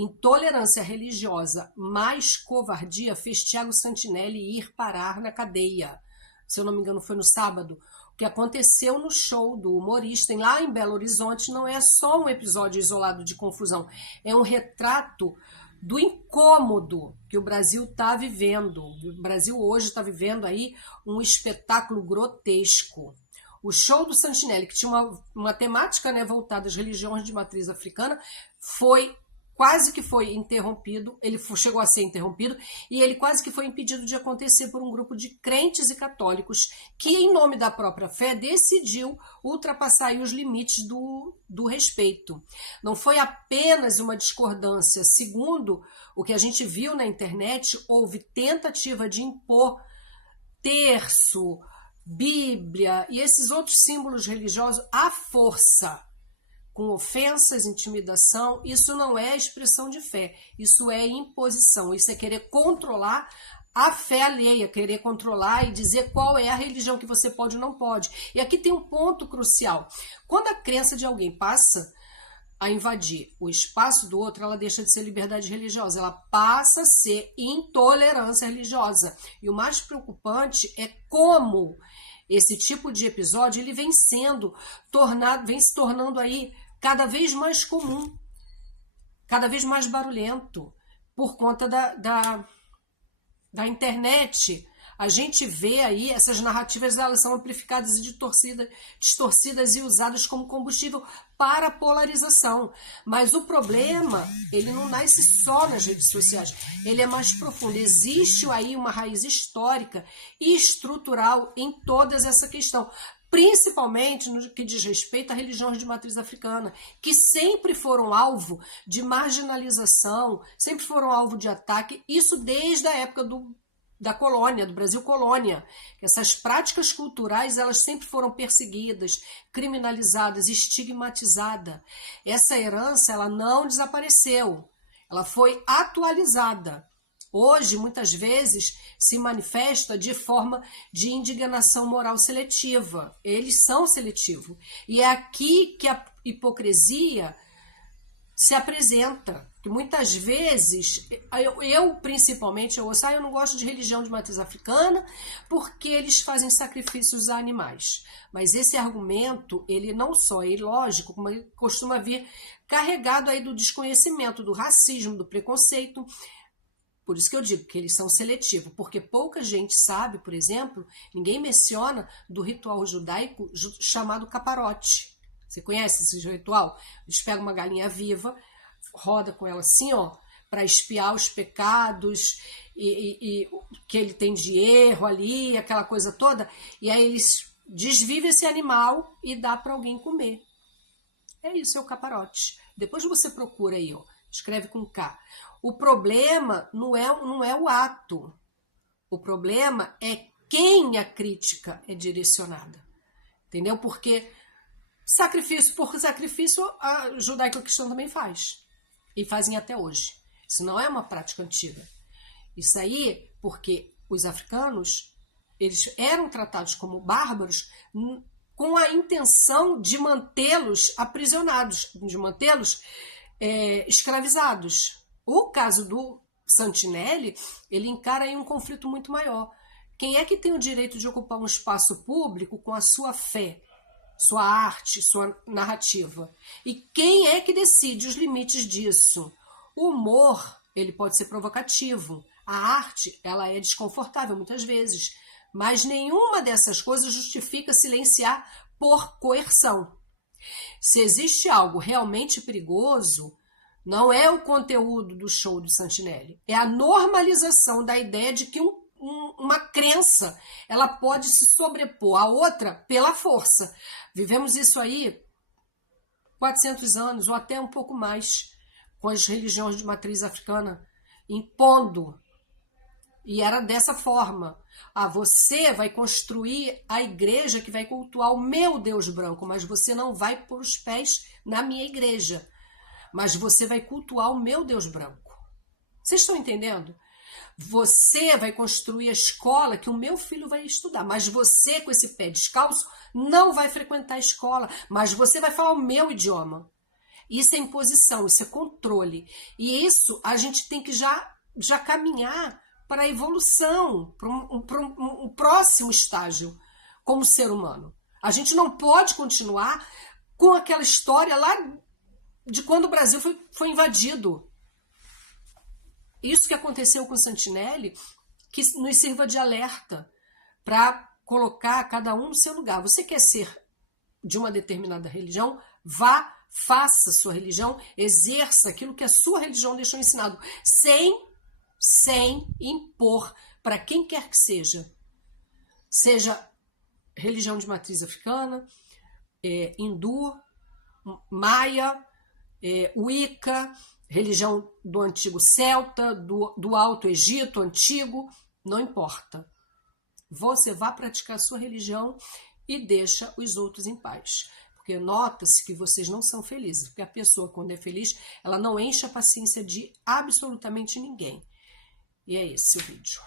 Intolerância religiosa mais covardia fez Thiago Santinelli ir parar na cadeia. Se eu não me engano, foi no sábado. O que aconteceu no show do humorista lá em Belo Horizonte não é só um episódio isolado de confusão, é um retrato do incômodo que o Brasil está vivendo. O Brasil hoje está vivendo aí um espetáculo grotesco. O show do Santinelli, que tinha uma temática, né, voltada às religiões de matriz africana, quase que foi interrompido, ele chegou a ser interrompido, e ele quase que foi impedido de acontecer por um grupo de crentes e católicos que, em nome da própria fé, decidiu ultrapassar aí os limites do respeito. Não foi apenas uma discordância. Segundo o que a gente viu na internet, houve tentativa de impor terço, Bíblia e esses outros símbolos religiosos à força, com ofensas, intimidação. Isso não é expressão de fé, isso é imposição, isso é querer controlar a fé alheia, querer controlar e dizer qual é a religião que você pode ou não pode. E aqui tem um ponto crucial. Quando a crença de alguém passa a invadir o espaço do outro, ela deixa de ser liberdade religiosa, ela passa a ser intolerância religiosa. E o mais preocupante é como esse tipo de episódio ele vem se tornando aí cada vez mais comum, cada vez mais barulhento, por conta da internet. A gente vê aí essas narrativas, elas são amplificadas e distorcidas e usadas como combustível para a polarização. Mas o problema, ele não nasce só nas redes sociais, ele é mais profundo. Existe aí uma raiz histórica e estrutural em toda essa questão, principalmente no que diz respeito a religiões de matriz africana, que sempre foram alvo de marginalização, sempre foram alvo de ataque, isso desde a época da colônia, do Brasil colônia. Essas práticas culturais, elas sempre foram perseguidas, criminalizadas, estigmatizadas. Essa herança, ela não desapareceu, ela foi atualizada. Hoje, muitas vezes, se manifesta de forma de indignação moral seletiva. Eles são seletivos. E é aqui que a hipocrisia se apresenta. Que muitas vezes, eu principalmente, eu não gosto de religião de matriz africana porque eles fazem sacrifícios a animais. Mas esse argumento, ele não só é ilógico, como ele costuma vir carregado aí do desconhecimento, do racismo, do preconceito. Por isso que eu digo que eles são seletivos, porque pouca gente sabe, por exemplo, ninguém menciona do ritual judaico chamado caparote. Você conhece esse ritual? Eles pegam uma galinha viva, roda com ela assim, ó, para espiar os pecados e que ele tem de erro ali, aquela coisa toda, e aí eles desvivem esse animal e dá para alguém comer. É isso, é o caparote. Depois você procura aí, ó, escreve com K. O problema não é o ato. O problema é quem a crítica é direcionada. Entendeu? Porque sacrifício por sacrifício, a judaico-cristã também faz. E fazem até hoje. Isso não é uma prática antiga. Isso aí, porque os africanos, eles eram tratados como bárbaros com a intenção de mantê-los aprisionados, de mantê-los escravizados. O caso do Santinelli, ele encara aí um conflito muito maior. Quem é que tem o direito de ocupar um espaço público com a sua fé, sua arte, sua narrativa? E quem é que decide os limites disso? O humor, ele pode ser provocativo. A arte, ela é desconfortável muitas vezes. Mas nenhuma dessas coisas justifica silenciar por coerção. Se existe algo realmente perigoso, não é o conteúdo do show do Santinelli, é a normalização da ideia de que uma crença ela pode se sobrepor à outra pela força. Vivemos isso aí 400 anos ou até um pouco mais com as religiões de matriz africana impondo. E era dessa forma. Você vai construir a igreja que vai cultuar o meu Deus branco, mas você não vai pôr os pés na minha igreja. Mas você vai cultuar o meu Deus branco. Vocês estão entendendo? Você vai construir a escola que o meu filho vai estudar, mas você, com esse pé descalço, não vai frequentar a escola, mas você vai falar o meu idioma. Isso é imposição, isso é controle. E isso a gente tem que já caminhar para a evolução, para um próximo estágio como ser humano. A gente não pode continuar com aquela história lá de quando o Brasil foi invadido. Isso que aconteceu com Santinelli, que nos sirva de alerta para colocar cada um no seu lugar. Você quer ser de uma determinada religião? Vá, faça sua religião, exerça aquilo que a sua religião deixou ensinado, sem impor para quem quer que seja religião de matriz africana, hindu, maia, wicca, religião do antigo celta, do Alto Egito antigo, não importa. Você vai praticar a sua religião e deixa os outros em paz. Porque nota-se que vocês não são felizes. Porque a pessoa, quando é feliz, ela não enche a paciência de absolutamente ninguém. E é esse o vídeo.